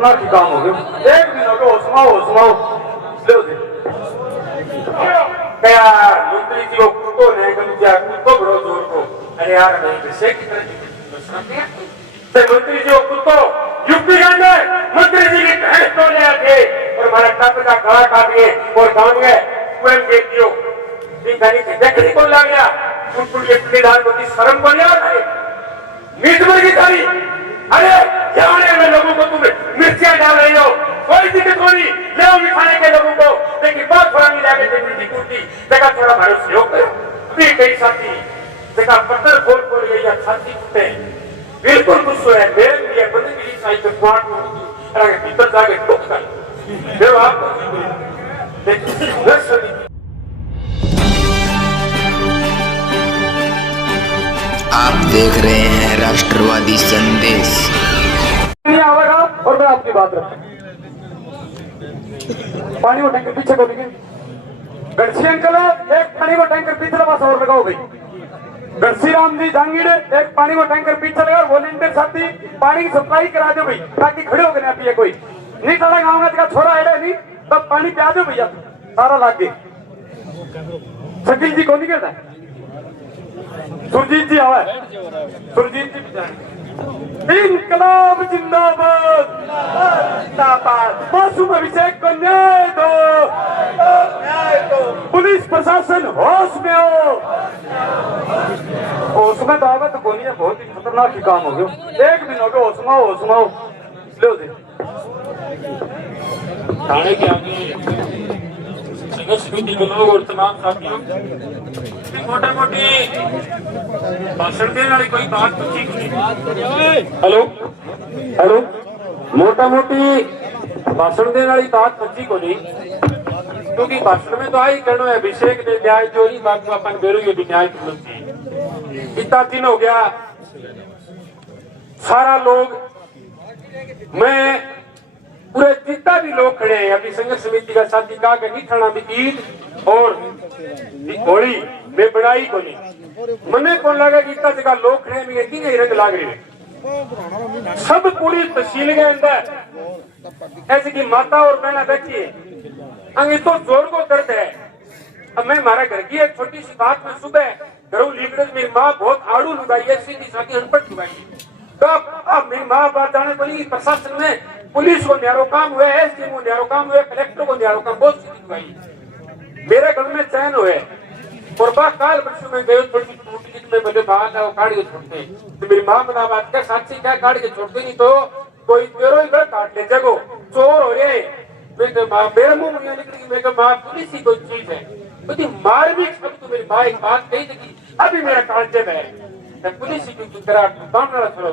खतरनाक ही काम हो गया। एक दिन हो गया, सुनाओ क्या मंत्री जी को कुत्तो नहीं समझा, कुत्तो बड़ो जोर को। अरे यार नहीं विषय की तरह मंत्री जी को कुत्तो यूपी के अंदर मंत्री जी की भैंस तो ले आते और हमारा टप का गला काट दिए और गांव गए स्वयं देख दियो देखने को लग गया कुटकुट के प्रधानमंत्री शर्म को नहीं आता मीट मुर्गी खाई। अरे जाने में लोगों को तुम मिर्चियां डाल रही हो, कोई दिक्कत नहीं ले खाने के लोगों को, लेकिन बहुत थोड़ा मिला के कुर्ती देखा थोड़ा भारत सहयोग करो। अभी कई साथी देखा पत्थर खोल खोल गई या छाती कुत्ते बिल्कुल गुस्सा है मेरे लिए बंदे की साइड पे पांच अरे भीतर जाके टूट गई देव आपको आप देख रहे हैं राष्ट्रवादी संदेश। आवेगा और मैं आपकी बात रखूं। पानी को टैंकर पीछे को लेंगे गढ़सी अंकल एक पानी को टैंकर पीछे पास और लगाओ भाई। गढ़सी राम जी जांगीर एक पानी को टैंकर पीछे लगा, वॉलेंटियर साथी पानी की सप्लाई करा दो भाई ताकि खड़े हो गए ना पिए कोई नहीं खड़ा गाँव का छोरा है नहीं तब पानी पिया दो भैया सारा लागे। शकील जी कौन कहता है? सुरजीत जी आवा सुरजीत जी इनकलाब जिंदाबाद जिंदाबाद। मासूम अभिषेक को न्याय दो, पुलिस प्रशासन होश में हो। उसमें तो आवा तो कोनी है, बहुत ही खतरनाक ही काम हो गया। एक दिन हो गया सुनाओ ले दे थाने के आगे संघर्ष समिति के लोग और तमाम साथियों मोटा मोटी भाषण देने वाली कोई बात तो ठीक नहीं। हेलो मोटा मोटी भाषण देने वाली बात सच्ची को नहीं, क्योंकि भाषण में तो आई करना है अभिषेक ने न्याय जो ही बात को अपन बेरो ये भी न्याय की इतना दिन हो गया सारा लोग मैं पूरे जितना भी लोग खड़े हैं अभी संघर्ष समिति का साथी कहा कि नहीं खाना भी ईद और होली में बनाई को नहीं मने कौन लगा कि इतना जगह लोग खड़े हैं तीन रंग लाग रहे हैं सब पूरी तहसील के अंदर ऐसे की माता और बहना बैठी है अंगे तो जोर को दर्द है। अब मैं हमारा घर की एक छोटी सी बात में सुबह घरों लीडर मेरी माँ बहुत आड़ू लुगाई है सीधी साथी अनपढ़ लुगाई तो अब मेरी माँ बात जाने पड़ी प्रशासन में पुलिस को न्यारो काम हुए, एसडीएम को न्यारो काम हुए, कलेक्टर को न्यारो काम बहुत सीधी हुई। मेरे घर में चैन हुए और काल वर्षों में गए थोड़ी टूटी जिसमें मेरे बात है वो काट के छोड़ते तो मेरी माँ बता बात क्या साक्षी क्या काट के छोड़ते नहीं तो कोई तेरो इधर काट ले जगो चोर हो रहे मेरे मुंह में निकली मेरे माँ पुलिस ही कोई चीज है तो मार भी तो मेरी माँ एक बात कही थी अभी मेरा कांटे में पुलिस ही की तरह सामने छोड़ो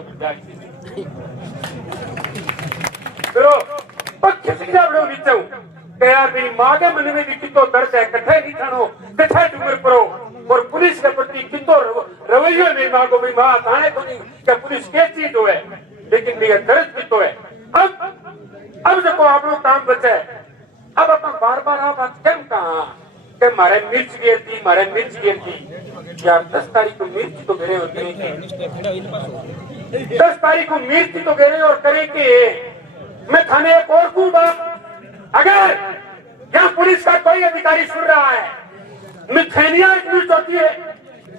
पक्ष शिक्षा बड़ो नीचे यार मेरी माँ के मन में भी कितो दर्द है कठे नहीं ठानो कठे डूबर परो और पुलिस के प्रति कितो रवैया मेरी माँ को मेरी माँ थाने को नहीं क्या पुलिस के चीज हो है लेकिन मेरा दर्द कितो है। अब देखो आप लोग काम बचा है अब अपन बार बार आप केम कहा कि मारे मिर्च गिर थी यार 10 तारीख को मिर्च तो गिरे होती है 10 तारीख को मिर्च तो गिरे और करे के मैं थाने एक और कूद अगर यहाँ पुलिस का कोई अधिकारी सुन रहा है मिथेनिया न्यूज होती है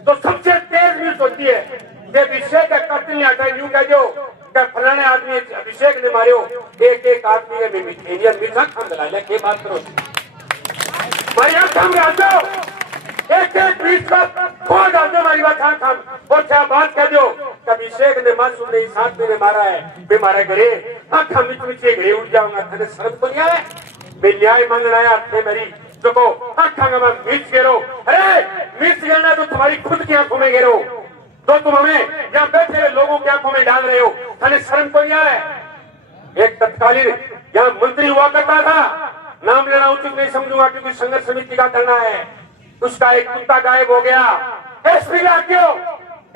तो सबसे तेज न्यूज होती है कि अभिषेक का कत्ल नहीं आता यूं कह दो कि फलाने आदमी अभिषेक ने मारे एक आदमी है मिथेनिया मिर्चा खान दलाल के बात करो भाई आप काम डाल दो एक बीच का खोल डाल दो हमारी बात खान और क्या बात कह दो अभिषेक ने मासूम ने साथ मेरे मारा है मैं मारा करे आखा मिच मिचे घड़े उठ जाऊंगा थाने शर्म को नहीं आया मैं न्याय मांगने आया थे मेरी देखो आखा मैं मिर्च गिरो अरे मिर्च गिरना तो तुम्हारी खुद की आंखों में गिरो तो तुम हमें यहाँ बैठे हुए लोगों की आंखों में डाल रहे हो थाने शर्म को नहीं आया। एक तत्कालीन यहाँ मंत्री हुआ करता था नाम लेना उचित नहीं समझूंगा क्योंकि संघर्ष समिति का करना है उसका एक कुत्ता गायब हो गया एसपी का क्यों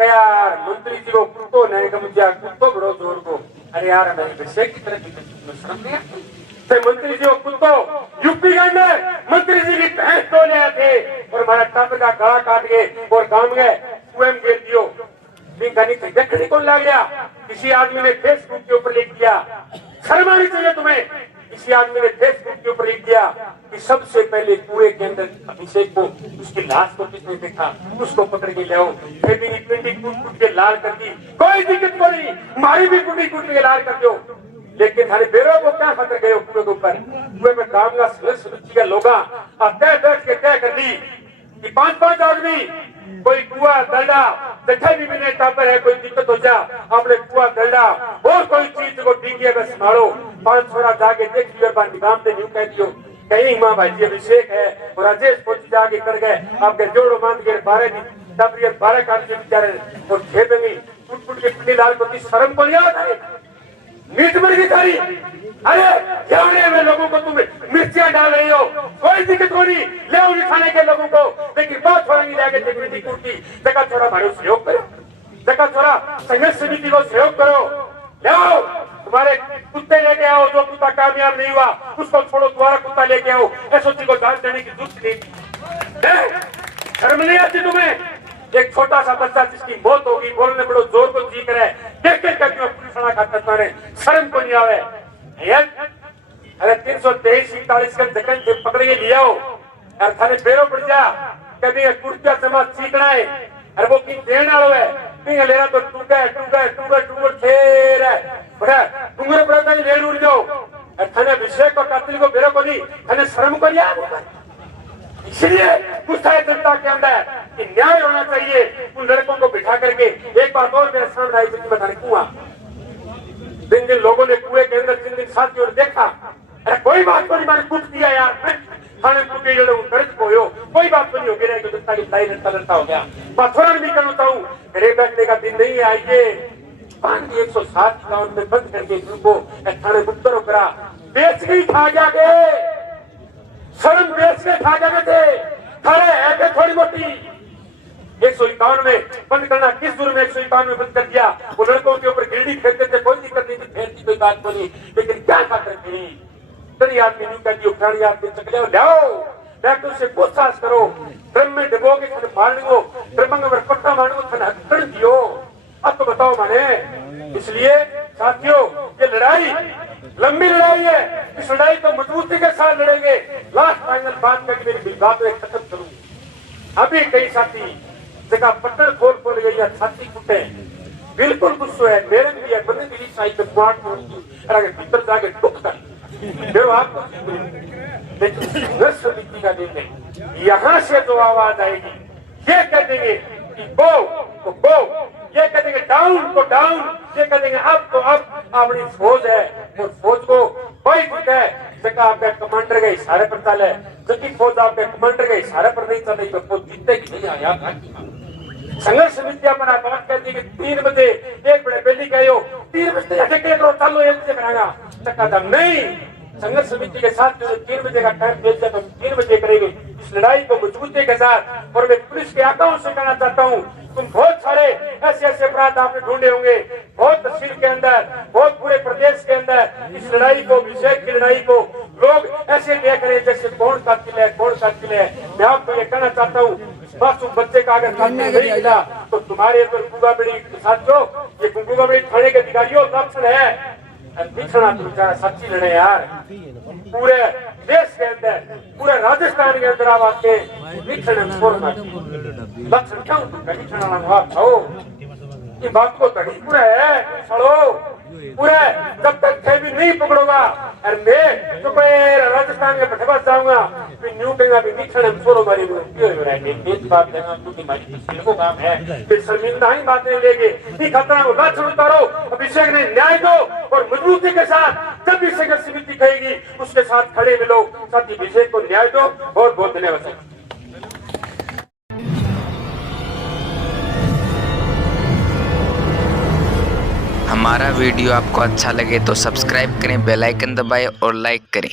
यार मंत्री जी को कुत्तो नहीं समझा कुत्तो बड़ो जोर को। अरे यार मैं अभिषेक की तरह मंत्री जी को कुत्तो यूपी के अंदर मंत्री जी की भैंस तो ले थे और हमारा टप का गला काट गए और गांव गए स्वयं गिर दियो देखने कौन लग गया किसी आदमी ने फेसबुक के ऊपर लिख दिया शर्म आनी चाहिए तुम्हें। किसी आदमी ने फेसबुक के ऊपर लिख दिया कि सबसे पहले कुएं के अंदर अभिषेक को, उसकी लाश को किसने देखा, उसको पकड़ के ले आओ। फिर मेरी पिंडी कूट के लाल कर दी, कोई दिक्कत को नहीं, मारी भी पिंडी कूट के लाल कर दो। लेकिन हमारे बेरों को क्या खतर गए कुएं के ऊपर, कुएं में काम का सुरक्षित का लोग तय बैठ के तय कर दी कि 5-5 आदमी, कोई कुआ दल्डा जठे भी बिने टापर है, कोई दिक्कत हो जा आपने कुआ दल्डा और कोई चीज को डींगे में संभालो। 5 छोरा जाके देख लियो, निगाम पे न्यू कह दियो कहीं माँ भाई जी अभिषेक है और राजेश पहुंच जाके कर गए आपके जोड़ो मान के 12 काट के बेचारे और खेत में टूट के पिंडी लाल को शर्म को नहीं आता है, मीट मर गई थारी। अरे क्या में लोगों को तुम मिर्चियां डाल रही हो, कोई दिक्कत नहीं, ले आओ खाने के लोगों को, लेकिन बात छोड़ा नहीं जाके डिग्निटी कुर्ती जगह छोड़ा भाई सहयोग करो, जगह छोड़ा संघर्ष समिति को सहयोग करो, ले आओ तुम्हारे कुत्ते लेके आओ, जो कुत्ता कामयाब नहीं हुआ उसको छोड़ो, दोबारा कुत्ता लेके आओ, एसओसी को डाल देने की जरूरत नहीं। शर्म नहीं आती तुम्हें? एक छोटा सा बच्चा जिसकी मौत होगी, बोलने बड़ो जोर को चीख रहा है, देख देख करके पुलिस खाता तुम्हारे शर्म को नहीं आवे। अरे 323-47 का जगन से पकड़ के लिया हो यार, थाने बेरो पड़ जा, कभी कुर्तिया समाज चीखना है, अरे वो की देन आलो है, पिंग लेना तो टूगर खेर है, बड़ा टूगर बड़ा लेन उड़ जाओ, थाने अभिषेक को कातिल को बेरो को नहीं, थाने शर्म को लिया। इसलिए गुस्सा है जनता के अंदर कि न्याय होना चाहिए, उन लड़कों को बिठा करके। एक बात और मेरे सामने आई थी, बताने कुआं, जिन लोगों ने कुएं के अंदर जिन साथियों ने देखा, अरे कोई बात को नहीं, मैंने कुट दिया यार, थाने कुटे जो कर्ज कोयो, कोई बात को नहीं होगी रही, जनता की लड़ाई लड़ता हो गया। बात थोड़ा नहीं करना चाहूँ, घरे बैठने का दिन नहीं आइए, 107 गाँव में बंद करके उनको थाने मुक्तर करा, बेच गई खा जाके, शर्म बेच के खा जाते थे, थाने ऐसे थोड़ी मोटी 151 में बंद करना, किस दूर में 151 में बंद कर दिया, वो लड़कों के ऊपर गिरडी फेंकते थे, कोई दिक्कत नहीं थी, फेंकती कोई बात नहीं, लेकिन क्या खातर गिरी, तरी आदमी नहीं कर दी, उठानी आदमी चकले लाओ, डॉक्टर से पूछताछ करो, ड्रम में डबो के थाने मार लो, ड्रम में पट्टा मार लो, थाने कर दियो, अब तो बताओ माने। इसलिए साथियों, ये लड़ाई लंबी लड़ाई है, इस लड़ाई को मजबूती के साथ लड़ेंगे। लास्ट फाइनल बात करके मेरी बात में खत्म करूं। अभी कई साथी जगह पट्टन खोल गई है, छाती फुटे, बिल्कुल गुस्सा है, मेरे भी है, बंदे की साइड पे पार्ट अगर भीतर जाके टूट कर फिर आपको समिति का दिन है, यहाँ से जो आवाज आएगी ये कह देंगे कि गो तो गो, ये कह देंगे डाउन तो डाउन, ये कह देंगे अब तो अब अपनी फौज है, और फौज को कोई कुछ है जगह आपके कमांडर के इशारे पर चले, जबकि फौज आपके कमांडर के इशारे पर नहीं चल रही तो फौज जीते कि नहीं आया। संघर्ष समिति अपना बात कहती है कि 3 बजे एक बड़े पहली गए हो, 3 बजे हटे करो, चलो 1 बजे कराएगा, चक्का दम नहीं। संघर्ष समिति के साथ जो 3 बजे का टाइम दिया जाए तो 3 बजे करेंगे इस लड़ाई को मजबूती के साथ। और मैं पुलिस के आकाओं से कहना चाहता हूँ, तुम बहुत सारे ऐसे अपराध आपने ढूंढे होंगे, बहुत तहसील के अंदर, बहुत पूरे प्रदेश के अंदर इस लड़ाई को, अभिषेक की लड़ाई को लोग ऐसे देख रहे हैं जैसे कौन कातिल है, कौन कातिल है। मैं आपको ये कहना चाहता हूँ, मासूम बच्चे का अगर कातिल नहीं मिला तो तुम्हारे ऊपर गुंगाबड़ी साथियों, ये गुंगाबड़ी थाने के अधिकारियों लक्षण है, सच्ची लड़े यार। पूरे देश के अंदर, पूरे राजस्थान के अंदर आप आपके लक्षण क्यों ये बात को तड़ी पूरा है सड़ो पूरा, जब तक थे भी नहीं पकड़ोगा। और मैं तो कोई राजस्थान के भटका जाऊंगा न्यू कहेगा भी निक्षण छोड़ो मारी बात देना को काम है, फिर शर्मिंदा ही बातें लेंगे। खतरा को लाछन उतारो, अभिषेक ने न्याय दो और मजबूती के साथ जब भी संघर्ष समिति कहेगी उसके साथ खड़े मिलो। साथ ही अभिषेक को न्याय दो। बहुत बहुत धन्यवाद। हमारा वीडियो आपको अच्छा लगे तो सब्सक्राइब करें, बेल आइकन दबाएं और लाइक करें।